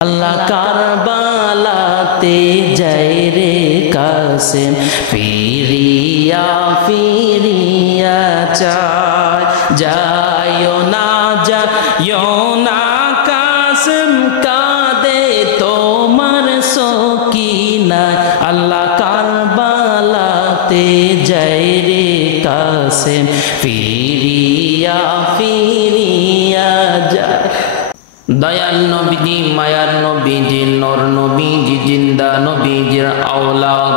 আল্লাহ কারবালাতে যায় রে কাসেম ফিরিয়া ফিরিয়া চায় যায়ও না কাসেম কাঁদে তোমার সকিনা আল্লাহ কারবালাতে যায় রে কাসেম ফিরিয়া ফিরিয়া যায়। দয়াল নবীজি মায়ার নবীজি নর নবীজি জিন্দা নবীজির আওলাদ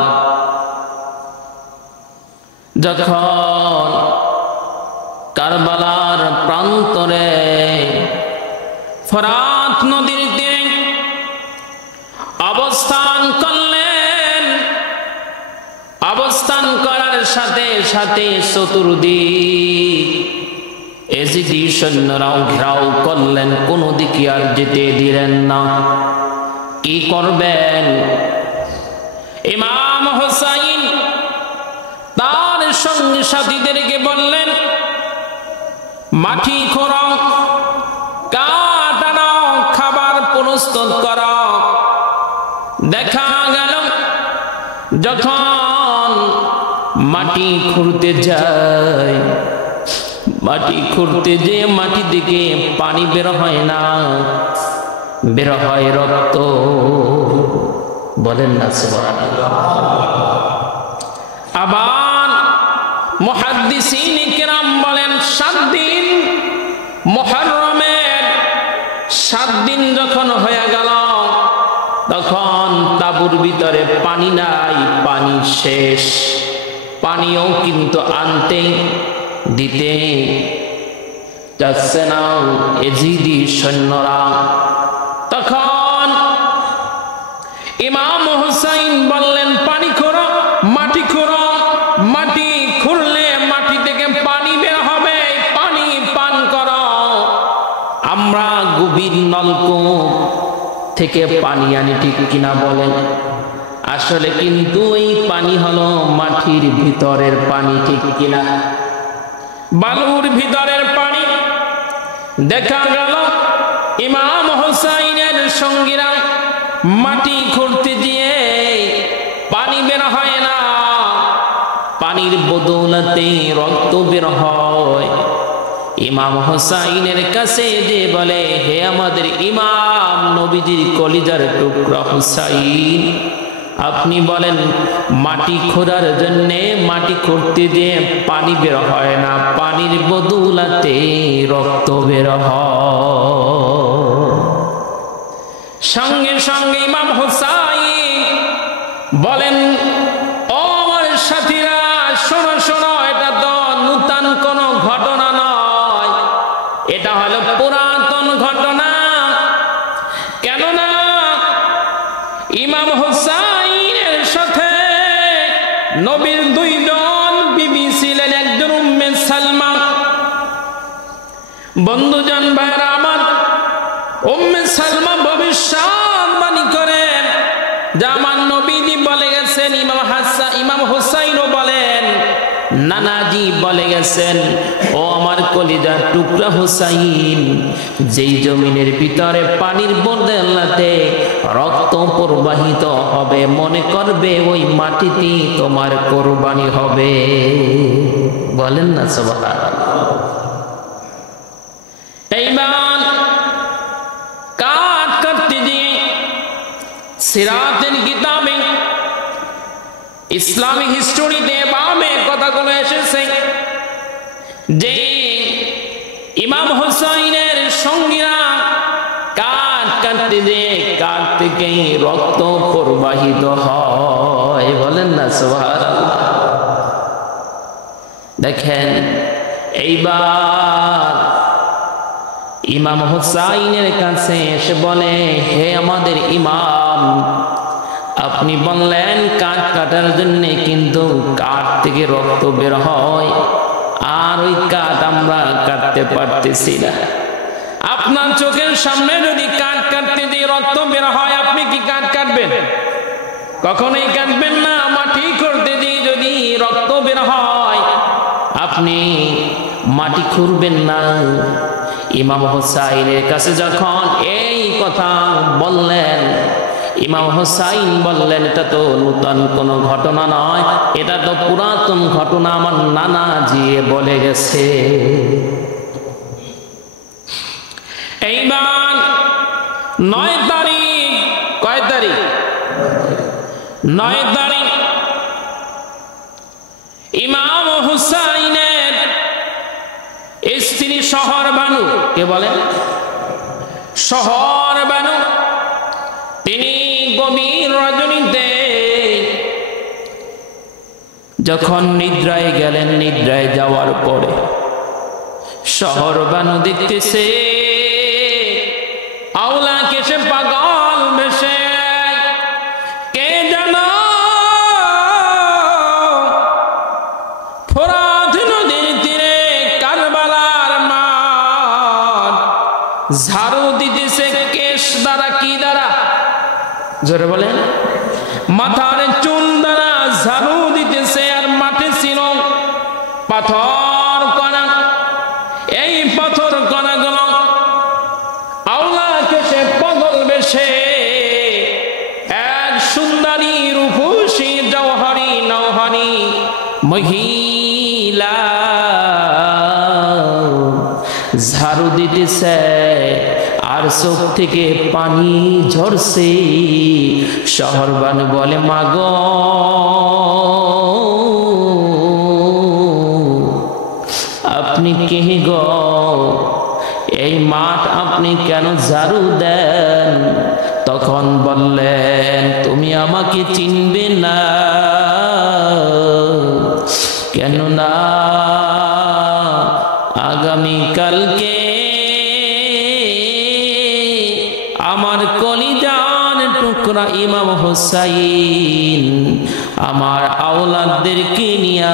যখন কারবালার প্রান্তরে ফরাত নদীর তীরে অবস্থান করলেন, অবস্থান করার সাথে সাথে চতুর্দিক এজিদি সৈন্যরাও ঘেরাও করলেন, কোন দিকে আর যেতে দিলেন না। কি করবেন? ইমাম হুসাইন তার সঙ্গী সাথীদেরকে বললেন, মাটি খোঁড়ো, কাঠ আনো, খাবার প্রস্তুত করো। দেখা গেল যখন মাটি খুঁড়তে যায়, মাটি খুঁড়তে যে মাটি থেকে পানি বের হয় না, বের হয় রক্ত। বলেন না সুবহানাল্লাহ। আবার মুহাদ্দিসিন কিরাম বলেন 7 দিন মুহররমের 7 দিন যখন হয়ে গেল তখন তাঁবুর ভিতরে পানি নাই, পানি শেষ। পানিও কিন্তু আনতে দিতে যাচ্ছে না এজিদি সৈন্যরা। তখন ইমাম হুসাইন বললেন, পানি খোঁড়ো, মাটি খোঁড়ো। মাটি খুঁড়লে মাটি থেকে পানি বের হবে, পানি পান করো। আমরা গভীর নলকূপ থেকে পানি আনি, ঠিক কিনা বলেন? আসলে কিন্তু এই পানি হলো মাটির ভিতরের পানি, ঠিক কিনা? বালুর ভিতরের পানি। দেখা গেল ইমাম হুসাইনের সঙ্গীরা মাটি খুঁড়তে দিয়ে পানি বের হয় না, পানির বদৌলতে রক্ত বের হয়। ইমাম হুসাইনের কাছে যে বলে, হে আমাদের ইমাম, নবীজির কলিজার টুকরা হুসাইন, আপনি বলেন মাটি খোঁড়ার জন্য মাটি খুঁড়তে দিয়ে পানি বের হয় না, পানির বদৌলতে রক্ত বের হয়। সঙ্গে সঙ্গে ইমাম হুসাইন বলেন, ও আমার সাথীরা, শোনো শোনো, এটা তো নূতন কোনো ঘটনা নয়, এটা হলো পুরাতন ঘটনা। কেননা ইমাম হুসাইনের সাথে নবীর 2 জন বিবি ছিলেন, একজন উম্মে সালমা। বন্ধুজন ভাইরা আমার, উম্মে সালমা ভবিষ্যৎবাণী করেন যে আমার নবীজি বলে গেছেন, ইমাম হুসাইনও বলেন, নানাজি বলে গেছেন, ও আমার কলিজার টুকরা হুসাইন, যেই জমিনের ভিতরে পানির বদলাতে রক্ত প্রবাহিত হবে, মনে করবে ওই মাটিতে তোমার কোরবানি হবে। বলেন না সুবহানাল্লাহ। এইবার কাঠ কাটতে দিয়ে সিরাতের কিতাবে, ইসলামী হিস্টোরিতে বাবে কথাগুলো এসেছে যে ইমাম হুসাইনের সঙ্গীরা কাঠ কাটতে দিয়ে কাঠ থেকে রক্ত প্রবাহিত হয়। বলেন না সুবহানাল্লাহ। দেখেন, এইবার ইমাম হুসাইনের কাছে এসে বলে, হে আমাদের ইমাম, আপনি বললেন কাঠ কাটার জন্য, কিন্তু কাঠ থেকে রক্ত বের হয়, আর ওই কাঠ আমরা কাটতে পারতেছি না। আপনার চোখের সামনে যদি কাঠ কাটতে দিয়ে রক্ত বের হয়, আপনি কি কাঠ কাটবেন? কখনোই কাটবেন না। মাটি খুঁড়তে দিয়ে যদি রক্ত বের হয়, আপনি মাটি খুঁড়বেন না। ইমাম হুসাইনের কাছে যখন এই কথা বললেন। ইমাম হুসাইন বললেন, এটা তো নতুন কোনো ঘটনা নয়, এটা তো পুরাতন ঘটনা, আমার নানা জিয়ে বলে গেছে। এইবার 9 তারিখ, কয় তারিখ? 9 তারিখ ইমাম হুসাইনের স্ত্রী শহর বানু, কে বলেন? শহর বানু, তিনি গভীর রজনীতে যখন নিদ্রায় গেলেন, নিদ্রায় যাওয়ার পরে শহর বানু দেখতেছে আওলা কেসে পাগল বেশে কে জানো ফোরাত নদীর তীরে কারবালার মাঠ ঝাড়ু দিতেছে কেশ দ্বারা, কি দ্বারা? জোরে বলেন। মাথার চুল দ্বারা ঝাড়ু দিতেছে, আর মাঠে ছিল পাথর কণা। এই পাথর কণাগুলো আওলা কেসে পাগল বেশে এক সুন্দরী রূপসী জওহরী নওহরী মহিলা ঝাড়ু দিতেছে, আর চোখ থেকে পানি ঝরছে। শহরবানু বলে, মাগো আপনি কে গো? এই মাঠ আপনি কেন ঝাড়ু দেন? তখন বললেন, তুমি আমাকে চিনবে না, কেননা আগামীকালকে আমার কলিজার টুকরা ইমাম হুসাইন আমার আওলাদদেরকে নিয়ে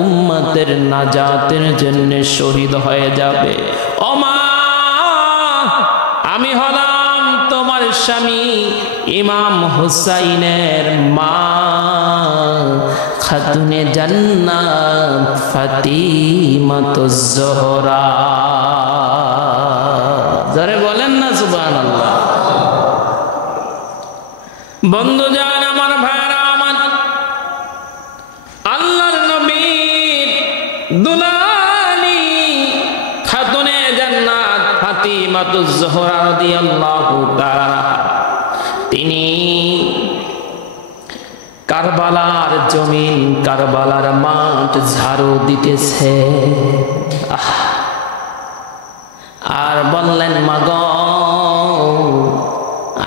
উম্মতের নাজাতের জন্য শহীদ হয়ে যাবে। ও মা, আমি হলাম তোমার স্বামী ইমাম হুসাইনের মা, খাতুনে জান্নাত ফাতিমাতুজ জোহরা। যারা বলেন না সুবহানাল্লাহ। বন্ধু জান, আমার ভাইরা আমার, আল্লাহর নবীর দুলালি খাতুনে জান্নাত ফাতিমাতুজ জোহরা রাদিয়াল্লাহু তাআলা, তিনি কারবালার জমিন, কারবালার মাঠ ঝাড়ু দিতেছে। আর বললেন, মাগো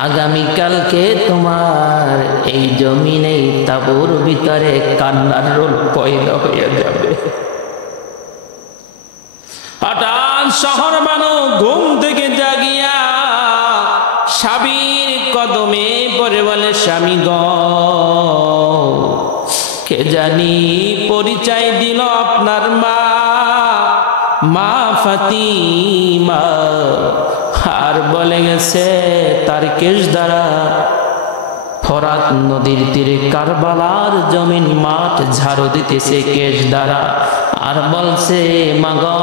আগামীকালকে তোমার এই জমিনে তাবুর ভিতরে কান্নার রোল পয়দা হয়ে যাবে। হঠাৎ শহর বানু ঘুম থেকে জাগিয়া স্বামীর কদমে পড়ে বলে, স্বামী গো, কে জানি পরিচয় দিল আপনার মা, মা ফাতিমা, আর বলে গেছে তার কেশ দ্বারা ফোরাত নদীর তীরে কারবালার জমিন মাঠ ঝাড়ু দিতেছে কেশ দ্বারা, আর বলছে, মাগো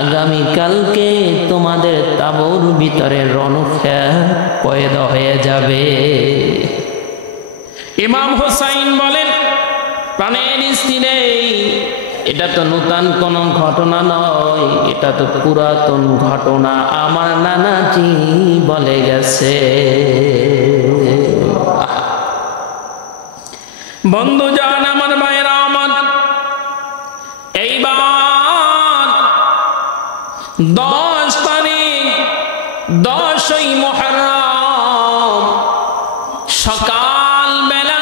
আগামীকালকে তোমাদের তাবুর ভিতরে রণক্ষেত পয়দা হয়ে যাবে। ইমাম হুসাইন বলেন, প্রাণের স্ত্রী, এটা তো নতুন কোন ঘটনা নয়, এটা তো পুরাতন ঘটনা, আমার নানাজি বলে গেছে। বন্ধু জান, আমার ভাইরা আমার, এইবার 10 তারিখ 10ই মুহররম সকাল বেলা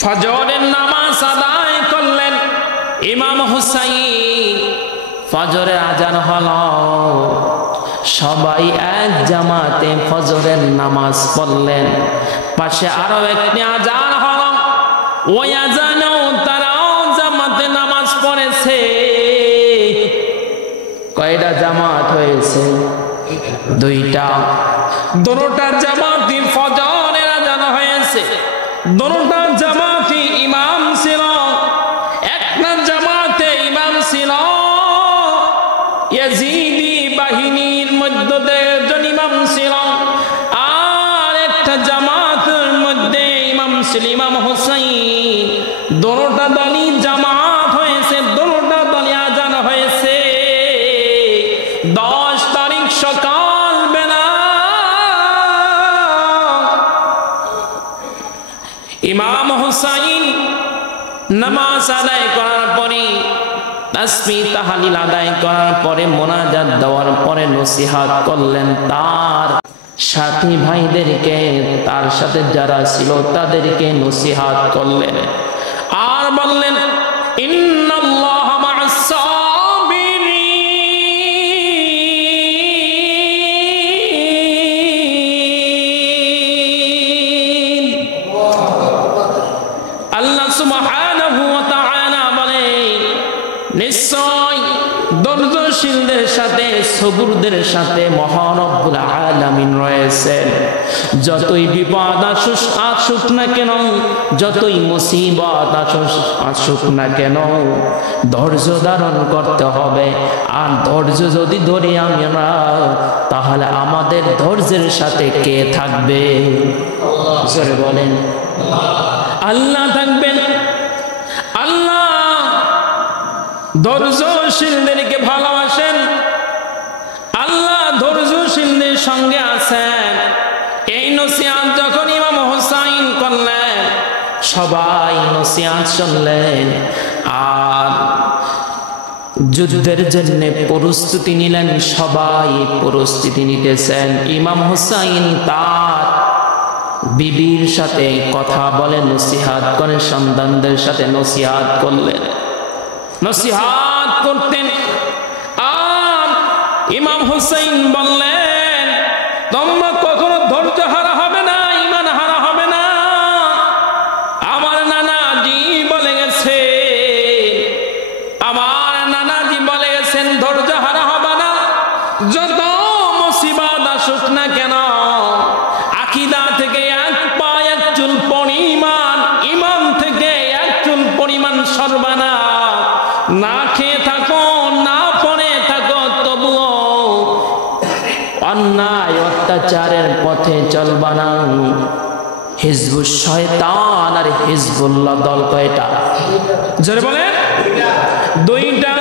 ফজরের নামাজ আদায় করলেন ইমাম হুসাইন। ফজরের আজান হলো, সবাই এক জামাতে ফজরের নামাজ পড়লেন। পাশে আরো একটি আজান হলো, ওই আজানেও তারাও জামাতে নামাজ পড়েছে। কয়টা জামাত হয়েছে? 2টা। দুটোটা জামাতি ফজরের আজান হয়েছে, দুটোটা জামাতি ইমাম ছিল। একটা জামাতে ইমাম ছিল ইয়াজিদি বাহিনীর মধ্যে দিয়ে একজন ইমাম ছিল, আর একটা জামাতের মধ্যে ইমাম ছিল ইমাম হোসাইন। দোনোটা দলই জামাত হয়েছে, দোনোটা দলই আজান হয়েছে। 10 তারিখ সকাল বেলা ইমাম হোসাইন নামাজ আদায় করার পরে, তাসবিহ তাহলিল আদায় করার পরে, মোনাজাত দেওয়ার পরে নসিহত করলেন তার সাথী ভাইদেরকে, তার সাথে যারা ছিল তাদেরকে নসিহত করলেন আর বললেন ইন্নাল্লাহা মা'আস সাবিরিন। আল্লাহ সুবহানাহু ওয়া তাআলা বলেন নিশ্চয় ধৈর্যশীলদের সাথে, সবুরদের সাথে মহান রব্বুল আলামিন রয়েছেন। যতই বিপদ আসুক না কেন, যতই মুসিবত আসুক না কেন, ধৈর্য ধারণ করতে হবে। আর ধৈর্য যদি ধরি আমরা, তাহলে আমাদের ধৈর্যের সাথে কে থাকবে? জোরে বলেন, আল্লাহ থাকবেন। আল্লাহ ধৈর্যশীলদেরকে ভালোবাসেন, আল্লাহ ধৈর্যশীলদের সঙ্গে আছেন। এই নসিহত যখন ইমাম হোসাইন করলেন, সবাই নসিহত শুনলেন আর যুদ্ধের জন্য প্রস্তুতি নিলেন। সবাই প্রস্তুতি নিতেছেন। ইমাম হোসাইন তার বিবির সাথে কথা বলে, নসিহত করেন, সন্তানদের সাথে নসিহত করলেন, নসিহত করতেন। আর ইমাম হোসেন বললেন তোমরা কখনো ধৈর্য হারা হবে না, ঈমান হারা হবে না। আমার নানাজি বলে গেছে, আমার নানাজি বলে গেছেন ধৈর্য হারা হবে না। যত মুসিবত আসুক না কেন, আকীদা থেকে এক পা এক চুল পরিমাণ, ঈমান থেকে এক চুল পরিমাণ সরবানা। না খেয়ে থাকো, না পড়ে থাকো, তবুও অন্যায় অত্যাচারের পথে চলবা না। হিজবুশ শয়তান আর হিজবুল্লাহ দল কয়টা? জোরে বলেন, দুইটা।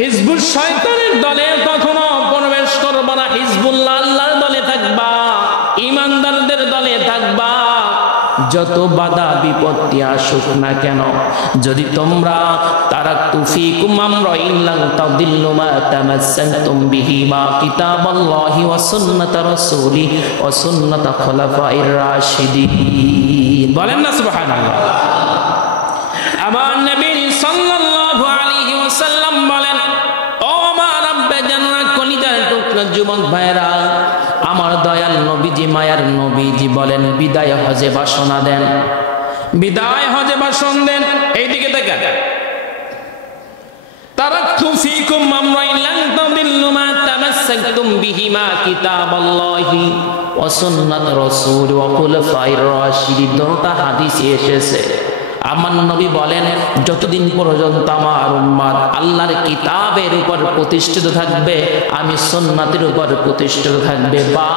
হিজবুশ শয়তানের দলে কখনো প্রবেশ করবা না, হিজবুল্লাহ আল্লাহর দলে থাকবা, ঈমানদারদের দলে থাকবা। যত বাধা বিপত্তি আসুক না কেন, যদি তোমরা তারাকতু ফীকুম আমরাইন লান তাদিল্লু মা তামাসসাকতুম বিহিমা কিতাবাল্লাহি ওয়া সুন্নাতা রাসূলিহি ওয়া সুন্নাতা খুলাফাইর রাশিদিন। বলেন না সুবহানাল্লাহ। আমার নবী সাল্লাল্লাহু আলাইহি ওয়াসাল্লাম বলেন, ও আমার আব্বা জান্নাত কলিজার টুকরা যুবক ভাইরা, আমার দয়াল নবীজি, মায়ার নবীজি বলেন বিদায় হজে বাসনা দেন, বিদায় হজে ভাষণ দেন। এইদিকে দেখেন, তারাকতু ফীকুম আমরাইন লান তাদিল্লু মা তামাসসাকতুম বিহিমা কিতাবাল্লাহি ওয়া সুন্নাত রাসূলি ওয়া খুলাফাইর রাশিদিন। দুটো হাদিসে এসেছে। আমার নবী বলেন যতদিন পর্যন্ত আমার উম্মত আল্লাহর কিতাবের উপর প্রতিষ্ঠিত থাকবে, আমি সুন্নাতের উপর প্রতিষ্ঠিত থাকবে, বা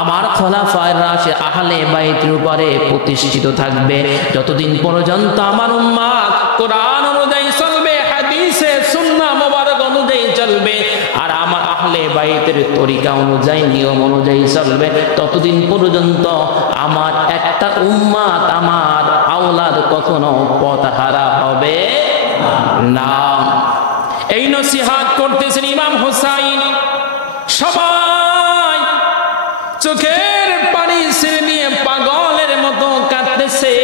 আমার খোলাফায়ে রাশিদ আহলে বাইতের উপরে প্রতিষ্ঠিত থাকবে, যতদিন পর্যন্ত আমার উম্মত কোরআন অনুযায়ী চলবে, হাদিসে সুন্নাহ মুবারক অনুযায়ী চলবে, আর আমার আহলে বাইতের তরিকা অনুযায়ী, নিয়ম অনুযায়ী চলবে, ততদিন পর্যন্ত আমার একটা উম্মত, আমার আওলাদ কখনো পথহারা হবে না। এই নসিহত করতেছেন ইমাম হোসাইন। সবাই চোখের পানি ছেড়ে দিয়ে পাগলের মতো কাঁদতেছে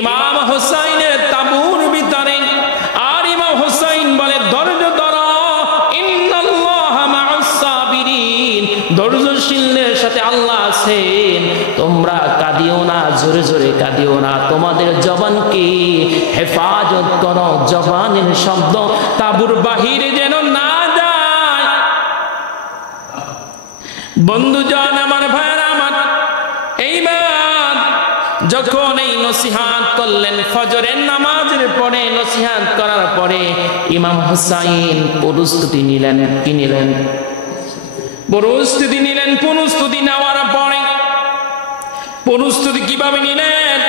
ইমাম হোসাইনের তাবুর ভিতরে। আর ইমাম হোসাইন বলে ধৈর্য ধরো, ইন্নাল্লাহা মা'আস সাবিরিন, ধৈর্যশীলদের সাথে আল্লাহ আছেন। তোমরা কাঁদিও না, জোরে জোরে কাঁদিও না, তোমাদের জবানকে হেফাজত করো, জবানের শব্দ তাবুর বাহিরে যেন না যায়। বন্ধুজন আমার, ভাইরা আমার, এইবার যখন এই নসিহত করলেন, ফজরের নামাজের পরে নসিহত করার পরে ইমাম হুসাইন প্রস্তুতি নিলেন। কি নিলেন? প্রস্তুতি নিলেন। প্রস্তুতি নেওয়ার পরে প্রস্তুতি কিভাবে নিলেন?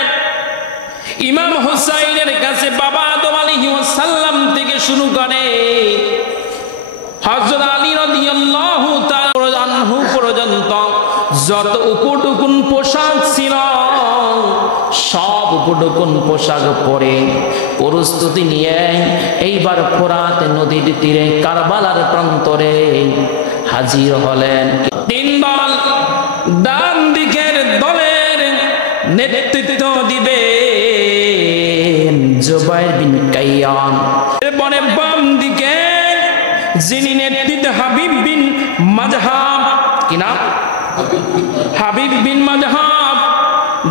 ইমাম হুসাইনের কাছে বাবা আদম আলাইহিস সালাম থেকে শুরু করে হযরত আলী রাদিয়াল্লাহু তাআলা আনহু পর্যন্ত যত উপটুকুন পোশাক ছিল সব উপটুকুন পোশাক পরে প্রস্তুতি নিয়ে এইবার ফোরাত নদীর তীরে কারবালার প্রান্তরে হাজির হলেন। তিন দল, ডান দিকের দলের নেতৃত্ব দিবে জুবাইর বিন কাইয়ান, এরপরে বাম দিকে যিনি নেতৃত্ব হাবিব বিন মাজহাব, কি নাম? হাবিব বিন মাজহাব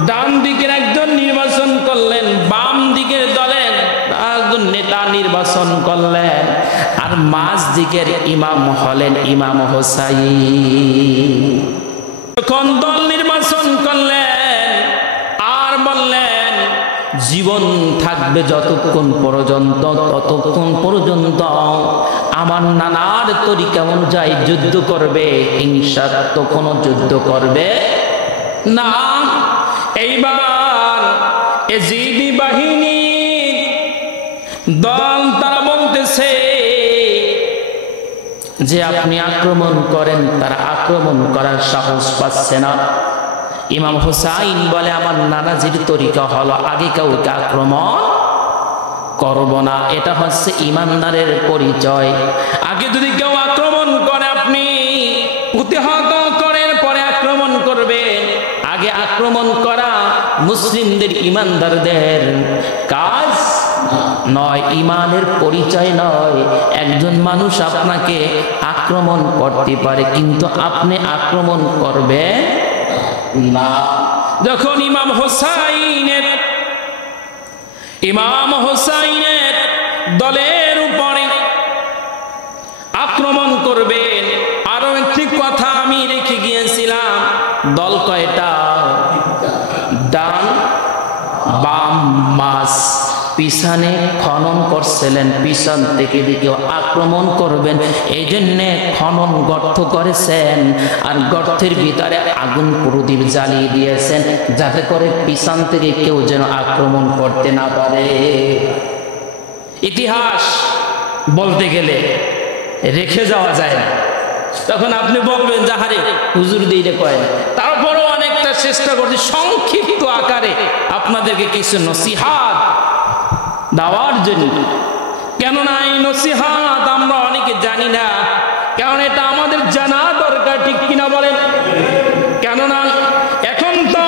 ডান দিকের একজন নির্বাচন করলেন, বাম দিকের দলের একজন নেতা নির্বাচন করলেন, আর মাঝ দিকের ইমাম হলেন ইমাম হুসাইন। যখন দল নির্বাচন করলেন আর বললেন জীবন থাকবে যতক্ষণ পর্যন্ত ততক্ষণ পর্যন্ত আমার নানার তরিকা অনুযায়ী যুদ্ধ করবে, ইনশাআল্লাহ তো কোনো যুদ্ধ করবে না। এইবার এজিদি বাহিনী দল তারা বলতেছে যে আপনি আক্রমণ করেন, তারা আক্রমণ করার সাহস পাচ্ছে না। ইমাম হুসাইন বলে আমার নানাজির তরিকা হলো আগে কাউকে আক্রমণ করব না, এটা হচ্ছে ইমানদারের পরিচয়। আগে যদি কেউ আক্রমণ করে আপনি প্রতিহত করেন, পরে আক্রমণ করবেন। আগে আক্রমণ করা মুসলিমদের ইমানদারদের কাজ নয়, ইমানের পরিচয় নয়। একজন মানুষ আপনাকে আক্রমণ করতে পারে কিন্তু আপনি আক্রমণ করবেন না। যখন ইমাম হুসাইনের দলের উপরে আক্রমণ করবেন, আরো একটি কথা আমি রেখে গিয়েছিলাম, দল কয়টা? ডান বাম মাঝ। পিছনে খনন করছিলেন, পিছন থেকে দিকে আক্রমণ করবেন, এই জন্য খনন গর্ত করেছেন, আর গর্তের ভিতরে আগুন প্রদীপ জ্বালিয়ে দিয়েছেন যাতে করে পিছন থেকে কেউ যেন আক্রমণ করতে না পারে। ইতিহাস বলতে গেলে রেখে যাওয়া যায় না। তখন আপনি বলবেন যাহারে হুজুর দিয়ে কয়, তারপরও অনেকটা চেষ্টা করছি সংক্ষিপ্ত আকারে আপনাদেরকে কিছু নসিহত দেওয়ার জন্য। কেননা এই নসিহত আমরা অনেকে জানি না, কারণ এটা আমাদের জানা দরকার, ঠিক কিনা বলেন? কেননা এখন তো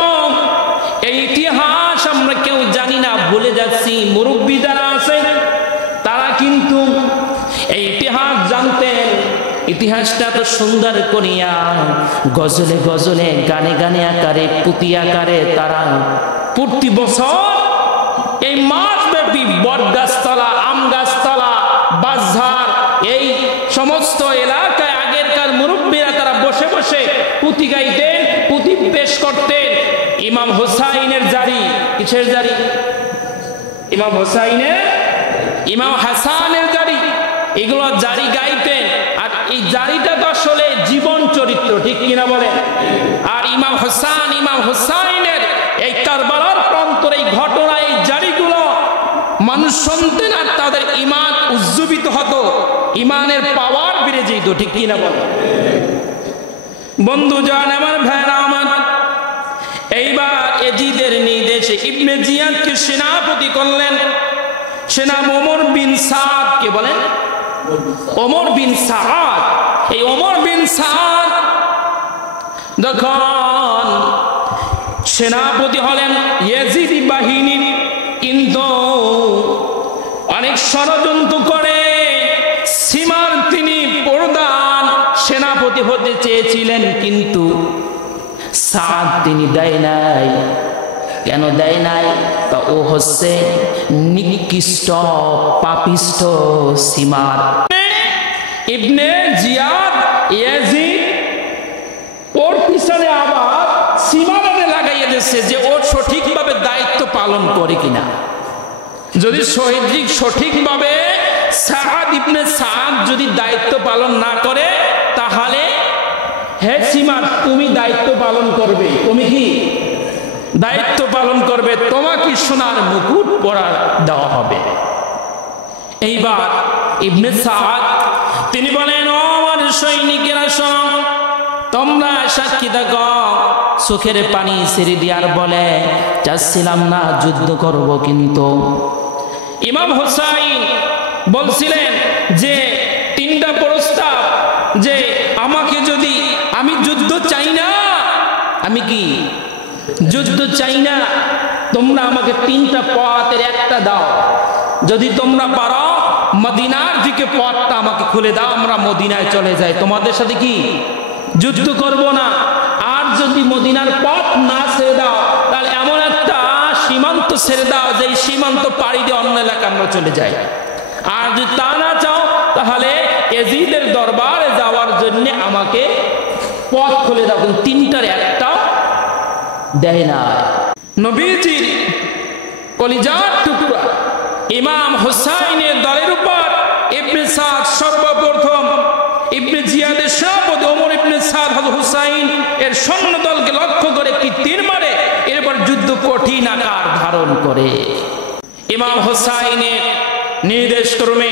এই ইতিহাস আমরা কেউ জানি না, ভুলে যাচ্ছি। মুরব্বী যারা আছেন তারা কিন্তু এই ইতিহাস জানতেন। ইতিহাসটা তো সুন্দর করিয়া গজলে গজলে গানে গানে আকারে পুঁতি আকারে তারা প্রতি বছর এই মাসব্যাপী বট গাছতলা, আম গাছতলা, বাজার, এই সমস্ত এলাকায় আগেরকার মুরব্বীরা তারা বসে বসে পুঁতি গাইতেন, পুঁতি পেশ করতেন। ইমাম হুসাইনের জারি, কিসের জারি? ইমাম হুসাইনের, ইমাম হাসানের জারি, এগুলো জারি গাইতেন। আর এই জারিটা তো আসলে জীবন চরিত্র, ঠিক কিনা বলেন? আর ইমাম হুসাইনের এই কারবালার প্রান্তর এই ঘটনা, এই জারিগুলো মানুষ শুনতেন আর তাদের ঈমান উজ্জীবিত হতো, ঈমানের পাওয়ার বেড়ে যেত, ঠিক কিনা বলেন? বন্ধু জান, আমার ভাইরা আমার, এইবার এজিদের নির্দেশে ইবনে জিয়াদকে সেনাপতি করলেন। সেনা ওমর বিন সাদ, কে বলেন? ওমর বিন সাদ। এই ওমর বিন সাদ যখন সেনাপতি হলেন ইয়াজিদি বাহিনীর, কিন্তু অনেক ষড়যন্ত্র করে সীমার তিনি প্রধান সেনাপতি হতে চেয়েছিলেন, কিন্তু সাদ তিনি দেয় নাই। কেন দেয় নাই? তা ও হচ্ছে নিকৃষ্ট পাপিষ্ঠ সীমার। ইবনে জিয়াদ ইয়াজিদ ওর পিছনে আবার সীমানাতে লাগাইয়ে দিচ্ছে যে ও সঠিকভাবে পালন করে কিনা। যদি সঠিকভাবে সাআদ ইবনে সাআদ যদি দায়িত্ব পালন না করে, তাহলে হে সীমার তুমি দায়িত্ব পালন করবে, তুমি কি দায়িত্ব পালন করবে, তোমাকে সোনার মুকুট পরা দেওয়া হবে। এইবার ইবনে সাআদ তিনি বলেন, ও আমার সৈনিকেরা শোনো, তোমরা সাক্ষী থাকো। চোখের পানি ছেড়ে দিয়ার বলে, চাচ্ছিলাম না যুদ্ধ করব, কিন্তু ইমাম হুসাইন বলছিলেন যে তিনটা প্রস্তাব, যে আমাকে যদি, আমি যুদ্ধ চাই না, আমি কি যুদ্ধ চাই না, তোমরা আমাকে তিনটা পথের একটা দাও। যদি তোমরা পারো মদিনার দিকে পথটা আমাকে খুলে দাও, আমরা মদিনায় চলে যাই, তোমাদের সাথে কি যুদ্ধ করব না। আর যদি মদিনার পথ না ছেড়ে দাও, তাহলে এমন একটা সীমান্ত ছেড়ে দাও যে সীমান্ত পাড়ি দিয়ে অন্য এলাকায় আমরা চলে যাই। আর যদি তা না চাও, তাহলে এজিদের দরবারে যাওয়ার জন্য আমাকে পথ খুলে দাও। তিনটার একটা দেয় না। নবীজির কলিজার টুকরা ইমাম হুসাইনের দলের উপর ইবনে সাদ সর্বপ্রথম ইবনে জিয়াদের সভাপতি ওমর ইবনে সাদ হুসাইন এর সৈন্য দলকে লক্ষ্য করে কি তীর মারে, এরপর যুদ্ধ কঠিন আকার ধারণ করে। ইমাম হুসাইনের নির্দেশ ক্রমে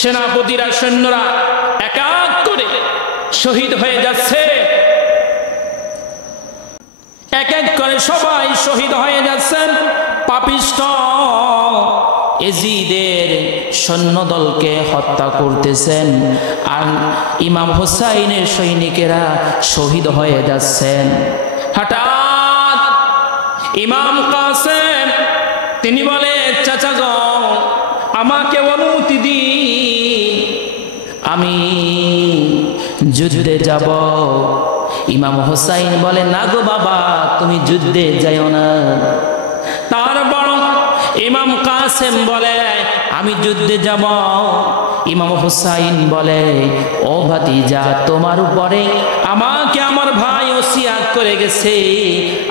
সেনাপতিরা, সৈন্যরা এক এক করে শহীদ হয়ে যাচ্ছে, এক এক করে সবাই শহীদ হয়ে যাচ্ছেন। পাপিষ্ঠ এজিদের সৈন্যদলকে হত্যা করতেছেন, আর ইমাম হুসাইনের সৈনিকেরা শহীদ হয়ে যাচ্ছেন। হঠাৎ ইমাম কাসেম তিনি বলে, চাচা গো, আমাকে অনুমতি দিন, আমি যুদ্ধে যাব। ইমাম হুসাইন বলে, না গো বাবা, তুমি যুদ্ধে যাও না। তারপর ইমাম কাসেম বলে, আমি যুদ্ধে যাব। ইমাম হুসাইন বলে, ও ভাতিজা, তোমার উপরে আমাকে আমার ভাই ওসিয়াত করে গেছে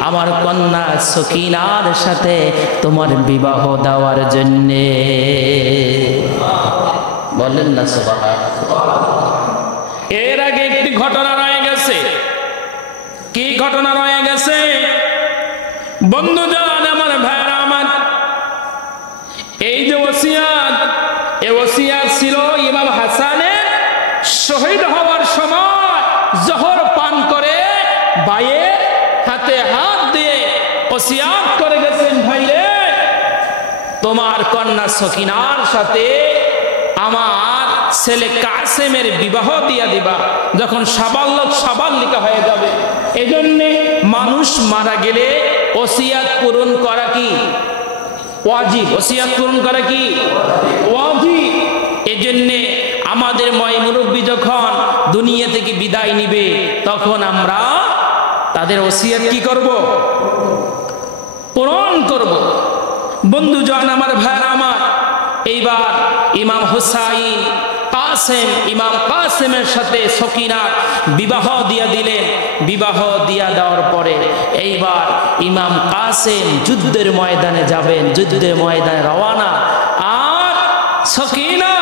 আমার কন্যা সকিনার সাথে তোমার বিবাহ দেওয়ার জন্যে। বলেন না সুবহানাল্লাহ। এর আগে একটি ঘটনা রয়ে গেছে। কি ঘটনা রয়ে গেছে? বন্ধুজন, আমার ভাইরা আমার, এই যে ওসিয়াত, এই ওসিয়াত ছিল ইমাম হাসানের শহীদ হওয়ার সময় জহর পান করে ভাইয়ের হাতে হাত দিয়ে ওসিয়াত করে গেছেন, ভাইরে তোমার কন্যা সকিনার সাথে আমার ছেলে কাসেমের বিবাহ দিয়া দিবা, যখন সাবাল্লিকা হয়ে যাবে। এজন্যে মানুষ মারা গেলে ওসিয়াত পূরণ করা কি ওয়াজিব, ওসিয়াত পূরণ করা কি ওয়াজিব। এজন্যে আমাদের ময় মুরব্বী যখন দুনিয়া থেকে বিদায় নিবে, তখন আমরা তাদের ওসিয়াত কি করব? পূরণ করব। বন্ধুজন, আমার ভাইরা আমার, এইবার ইমাম হুসাইন ইমাম কাসেমের সাথে সকিনার বিবাহ দিয়া দিলেন। বিবাহ দিয়া দেওয়ার পরে এইবার ইমাম কাসেম যুদ্ধের ময়দানে যাবেন, যুদ্ধের ময়দানে রওয়ানা। আর সকিনা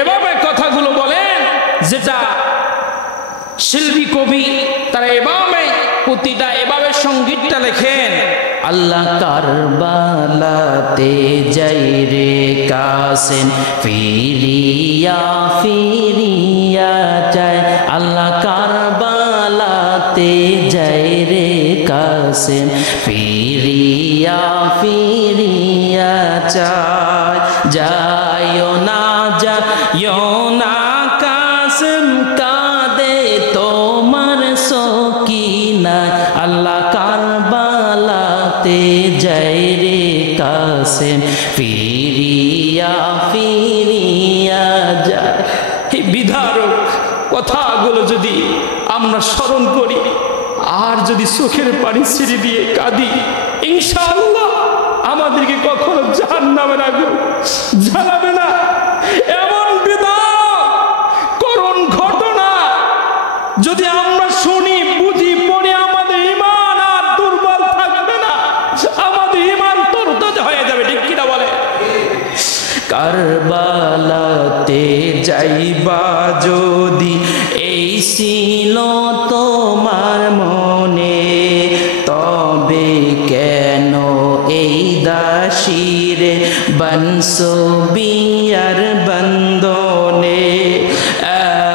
এভাবে কথাগুলো বলেন, যেটা শিল্পী কবি তারা এভাবে পুতিটা এভাবে সঙ্গীতটা লেখেন, আল্লাহ কারবালাতে যাই রে কাসেম ফিরিয়া ফিরিয়া যায়, আল্লাহ কারবালাতে যাই রে কাসেম ফিরিয়া ফিরিয়া যায়, যাইও না যাইও না কাসেম কাঁদে তোমার সকিনা, আল্লাহ কারবালাতে যাই রে কাসেম ফিরিয়া ফিরিয়া যায়। এই বিধারক কথাগুলো যদি আমরা স্মরণ করি আর যদি চোখের পানি ছেড়ে দিয়ে কাঁদি, ইনশাআল্লাহ আমাদেরকে কখনো জাহান্নামের আগুন জ্বালাবে না। এমন করুণ ঘটনা যদি আমরা শুনি, বুঝি, পড়ি, আমাদের ঈমান আর দুর্বল থাকবে না, আমাদের ঈমান তো কারবালাতে যাইবা যদি এই ছিল তোমার মনে, তবে কেন এই দাসীরে বংশো বিয়ার বন্ধনে।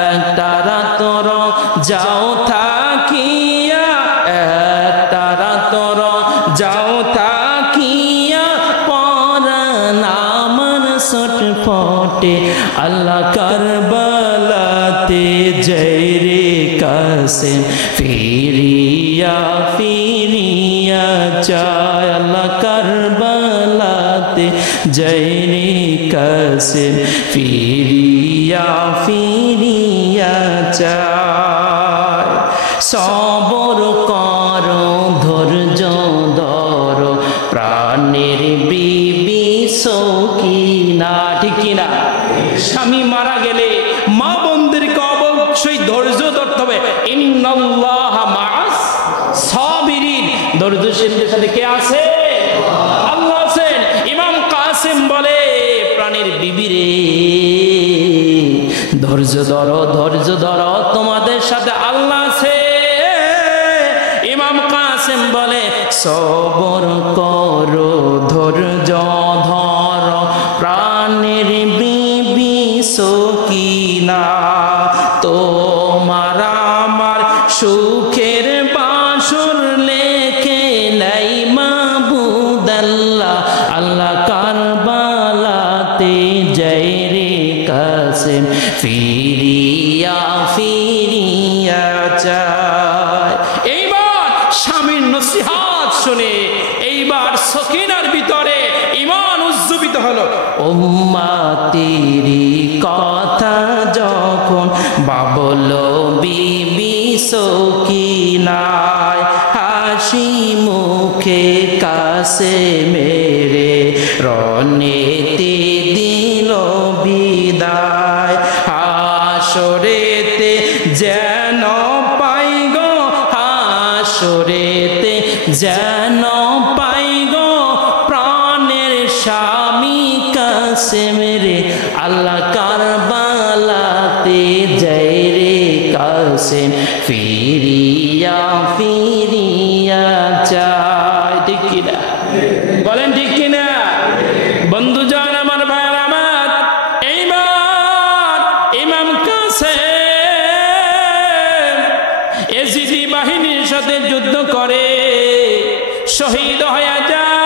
একটা রাতর যাও থাকিয়া, একটা রাতর যাও থাকিয়া, পরাণ আমার ছটফটে। আল্লাহ কারবালাতে যাই রে কাসেম, ফিরিয়া ফিরিয়া চায়। আল্লাহ কারবালাতে যাই রে কাসেম, ফিরিয়া ফিরিয়া চায়। সবর করো ধৈর্য ধর, প্রাণের বিবি সকিনা। ঠিক কিনা? স্বামী মারা গেলে মা বোনদেরকে অবশ্যই ধৈর্য ধরতে হবে। ইন্নাল্লাহা মা'আস সাবিরিন। ধৈর্যশীলদের সাথে কে আছে? আল্লাহ আছেন। ইমাম কাসেম বলে, প্রাণের বিবিরে ধৈর্য ধরো, ধৈর্য ধরো, তোমাদের সাথে আল্লাহ আছে। ইমাম কাসেম বলে, সবর করো ধৈর্য ধরো, প্রাণের বিবি সকিনা। তোমার আমার সুখের বাসর লেখে নাই মাবুদ আল্লাহ। আল্লাহ কারবালাতে যাই রে কাসেম, ফিরিয়া ফিরিয়া চায়। এইবার স্বামীর নসিহত শুনে এইবার সকিনার ভিতরে ঈমান উজ্জীবিত হলো। উম্মতেরি কথা যখন বাবলো বিবি সকিনায়, হাসি মুখে কাসেমেরে রনেতে দিল বিদায়। হাসরেতে যেন পাই গো, হাসরেতে যেন পাই গো, প্রাণের স্বামী কাসেমেরে। আল্লাহ কারবালাতে যাই রে কাসেম, ফিরিয়া ফিরিয়া চায়। ঠিক কিনা? বলেন ঠিক কিনা? বন্ধুজন আমার, ভাইয়ের আমার, এইবার ইমাম কাসেম এজিদি বাহিনীর সাথে যুদ্ধ করে শহীদ হয়ে যায়।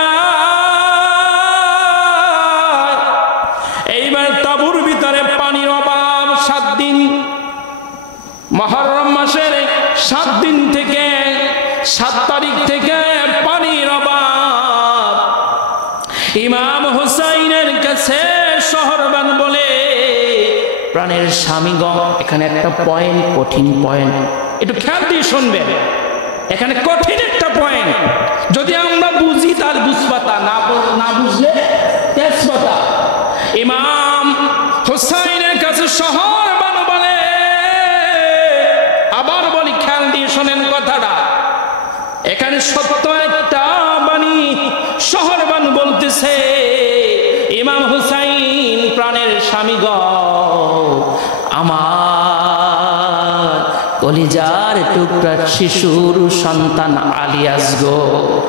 এইবার তাবুর ভিতরে পানির অভাব 7 দিন, মুহররম মাসের 7 দিন থেকে 7 তারিখ থেকে পানির অভাব। ইমাম হুসাইনের কাছে শহরবান বলে, প্রাণের স্বামীগণ, এখানে একটা পয়েন্ট, কঠিন পয়েন্ট, একটু খেয়াল দিয়ে শুনবেন। এখানে কঠিন একটা পয়েন্ট, যদি আমরা বুঝি তার বুঝপাতা, না বুঝলে তেজপাতা। ইমাম হুসাইনের কাছে শহরবান বলে, আবার বলি খেয়াল দিয়ে শোনেন কথাটা, এখানে সত্য একটা বাণী শহরবান বলতেছে, ইমাম হুসাইন, প্রাণের স্বামী গো, আমার কলিজার টুকরা শিশুর সন্তান আলিয়াস গো।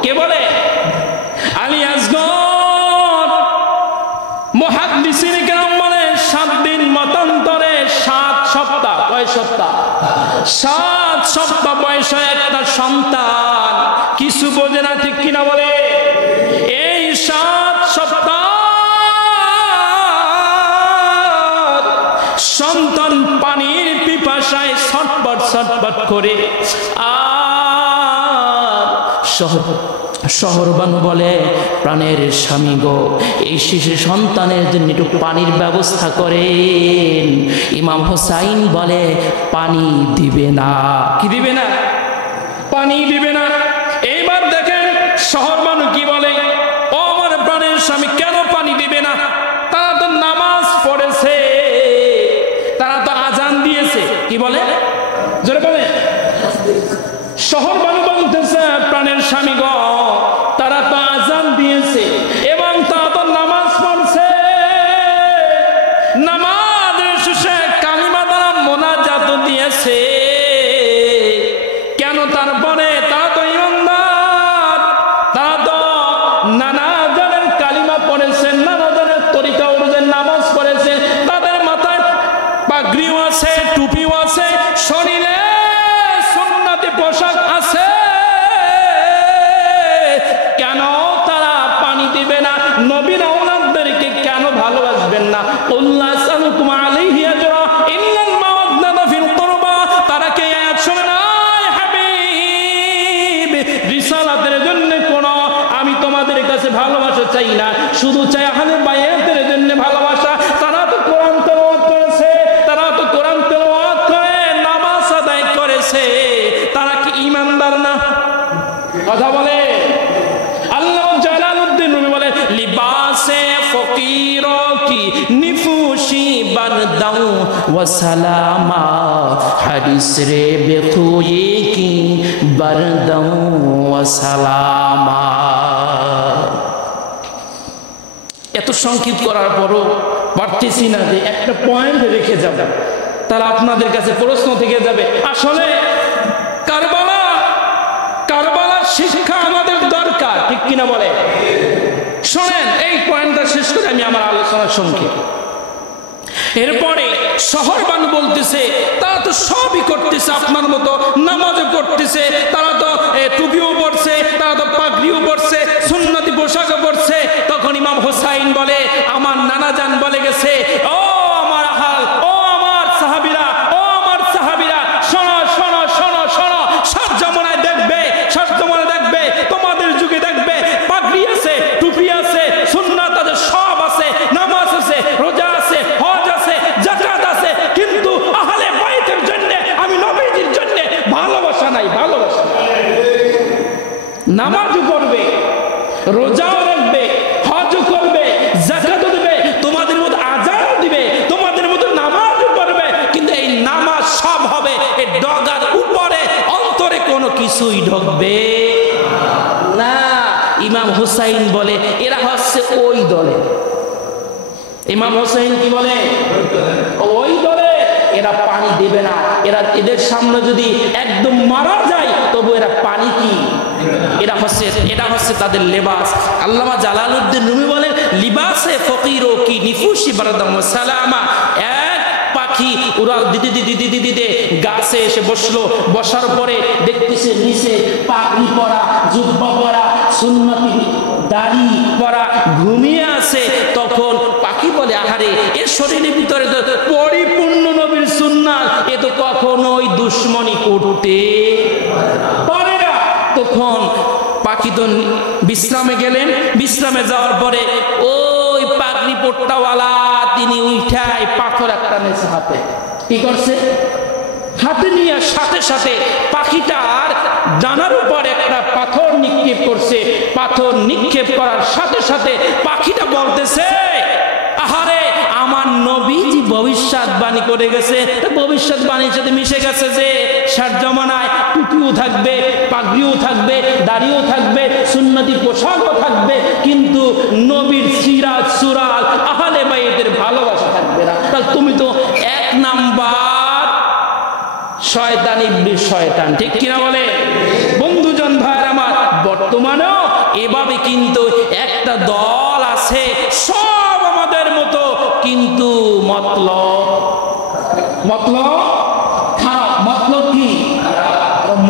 কে বলে? আলিয়াস গো। মুহাদ্দিসিন কেরাম বলে 7 দিন মতান্তরে 7 সপ্তাহ। কয় সপ্তাহ? 7 সপ্তাহ বয়সে একটা সন্তান কিছু বোঝে না, ঠিক কিনা বলে? এই 7 সপ্তাহ সন্তান পানির পিপাসায় ছটফট ছটফট করে। আর শহরবান বলে, প্রাণের স্বামী গো, এই শিশু সন্তানের জন্য একটু পানির ব্যবস্থা করেন। ইমাম হুসাইন বলে, পানি দিবে না। কি দিবে না? পানি দিবে না। এইবার দেখেন শহরবান কি বলে, ও আমার প্রাণের স্বামী, কেন পানি দিবে না? তারা তো নামাজ পড়েছে, তারা তো আজান দিয়েছে। কি বলে? জোরে বলে। শহরবান বলতেছে, প্রাণের স্বামী গো, তারা তো আজান দিয়েছে এবং তারা তো নামাজ পড়ছে। তারপরে তারা তো ইমানদার, তারা তো নানা ধরনের কালিমা পড়েছেন, নানা ধরনের তরিকা অনুযায়ী নামাজ পড়েছেন, তাদের মাথায় পাগড়িও আছে, টুপিও আছে, শরীরে সুন্নতি পোশাক আছে, কেন তারা পানি দিবে না? নবীর আওলাদদেরকে কেন ভালোবাসবেন না? আল্লাহ সাল্লাল্লাহু আলাইহি আজরা ইল্লাল মাওয়াদ্দাতা ফিল কুরবা। তারা কে আয়াত শুনে না হাবিব, রিসালাতের জন্য কোন আমি তোমাদের কাছে ভালোবাসা চাই না, শুধু চাই আহলে বাইতের জন্য ভালোবাসা। তারা তো কোরআন তেলাওয়াত করেছে, তারা তো কোরআন তেলাওয়াত করে নামাজ আদায় করেছে, তারা কি ঈমানদার না? কথা বলে আল্লাহ জালালউদ্দিন রুমি বলে লিবাসে ফকির কি নিফুশি বারদাউ ওয়া সালামা, হাদিস রে বেতুয়ে কি বারদাউ ওয়া সালামা। এত সংক্ষিপ্ত করার পরও পারতেছি না যে একটা পয়েন্ট রেখে যাব, তাহলে আপনাদের কাছে প্রশ্ন থেকে যাবে আসলে কারবালার শিক্ষা আমাদের দরকার, ঠিক কিনা বলে? শোনেন, এই পয়েন্টটা শেষ করে আমি আমার আলোচনা সংক্ষেপ। এরপরে শহরবান বলতেছে তারা তো সবই করতেছে, আপনার মতো নামাজও করতেছে, তারা তো টুপিও পড়ছে, তারা তো পাগড়িও পড়ছে, সুন্নতি পোশাকও পড়ছে। তখন ইমাম হোসাইন বলে, আমার নানাজান বলে গেছে, ও আমার আহাল, ও আমার সাহাবীরা, ও আমার সাহাবীরা, শোনো শোনো শোনো শোনো, সব জমানায় দেখবে, সব জমানায় দেখবে, তোমাদের যুগে দেখবে পাগড়ি আছে, টুপি আছে, সুন্নাত আছে, সব আছে, নামাজ আছে, রোজা আছে, হজ আছে, যাকাত আছে, কিন্তু আহলে বাইতের জন্য, আমি নবীজির জন্য ভালোবাসা নাই। ভালোবাসা নামাজও পড়বে, রোজাও রাখবে, হজও করবে, যাকাতও দিবে, তোমাদের মতো আযানও দিবে, তোমাদের মতো নামাজও পড়বে, কিন্তু এই নামাজ সব হবে এই ডগার উপরে, অন্তরে কোনো কিছুই ঢুকবে না। ইমাম হুসাইন বলে এরা হচ্ছে ওই দলে। ইমাম হুসাইন কি বলে? ওই দলে এরা পানি দেবে না, এদের সামনে যদি একদম মারা যায় তবু এরা পানি কি, এটা হচ্ছে তাদের লেবাস। আল্লামা জালালউদ্দিন রুমি বলেন লিবাসে ফকিরো কি নিফুশি বারদাম ওয়া সালামা। এক পাখি উড়াল দিতে দিতে দিতে গাছে এসে বসলো, বসার পরে দেখতেছে নিচে পাগড়ি পরা, জুব্বা পরা, সুন্নতি দাড়ি পরা ঘুমিয়ে আছে। তখন পাখি বলে, আহারে এর শরীরের ভিতরে তো পরিপূর্ণ নবীর সুন্নাত, এ তো কখনোই দুশ্মনী করতে পারে না। তখন পাখি তো বিশ্রামে গেলেন, বিশ্রামে যাওয়ার পরে ওই পাগড়ি পোট্টাওয়ালা তিনি উঠায় পাথর একটা নিয়েছে হাতে, কি করছে? হাতে নিয়ে সাথে সাথে পাখিটার ডানার উপর একটা পাথর নিক্ষেপ করছে। পাথর নিক্ষেপ করার সাথে সাথে পাখিটা বলতেছে, আহারে আমার নবীজি ভবিষ্যৎবাণী করে গেছে, ভবিষ্যৎবাণীর সাথে মিশে গেছে যে শেষ জামানায় টুপিও থাকবে, পাগড়িও থাকবে, দাড়িও থাকবে, সুন্নতি পোশাকও থাকবে, কিন্তু নবীর সিরাত সুরাত আহলে বাইতের ভালোবাসা থাকবে না। তাহলে তুমি তো এক নাম্বার শয়তান, ইবলিস শয়তান, ঠিক কিনা বলে? বন্ধুজন ভাইয়ের আমার, বর্তমানেও এভাবে কিন্তু একটা দল আছে, সব আমাদের মতো, কিন্তু মতলব খারাপ। মতলব কি?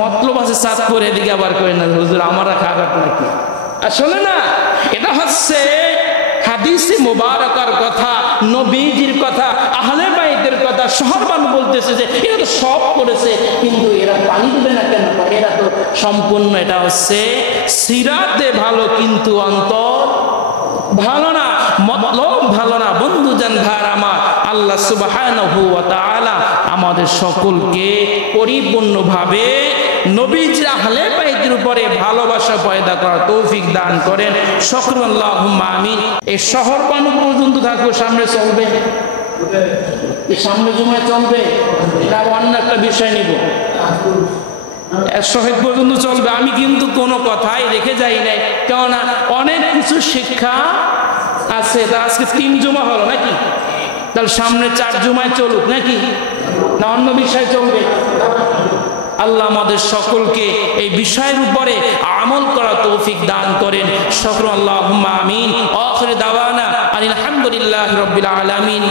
মতলব আছে চাঁদপুর, এদিকে আবার কই না হুজুর আমরা খারাপ নাকি? আসলে না, এটা হচ্ছে হাদিসে মুবারাকার কথা, নবীজির কথা, আহলে বাইতের কথা। শহরবান বলতেছে যে এরা তো সব করেছে, কিন্তু এরা পানি দেবে না কেন? এরা তো সম্পূর্ণ, এটা হচ্ছে সিরাতে ভালো কিন্তু অন্তর ভালো না, মতলব ভালো না। বন্ধুজান ভাইরা আমার, আল্লাহ সুবহানাহু ওয়া তাআলা আমাদের সকলকে পরিপূর্ণভাবে নবীজির আহলে বাইতের উপরে ভালোবাসা পয়দা করার তৌফিক দান করেন। সকল আল্লাহুম্মা আমিন। এই শহর পানু পর্যন্ত থাকবে, সামনে চলবে, সামনে জুমায় চলবে, এটা অন্য একটা বিষয় নিব, শহীদ পর্যন্ত চলবে। আমি কিন্তু কোনো কথাই রেখে যাই নাই, কেননা অনেক কিছু শিক্ষা আছে। তা আজকে 3 জুমা হলো নাকি? তাহলে সামনে 4 জুমায় চলুক নাকি, না অন্য বিষয় চলবে? আল্লাহ আমাদের সকলকে এই বিষয়ের উপরে আমল করার তৌফিক দান করেন। সকল আল্লাহুম্মা আমিন। আখির দাওয়ানা আলহামদুলিল্লাহি রাব্বিল আলামিন।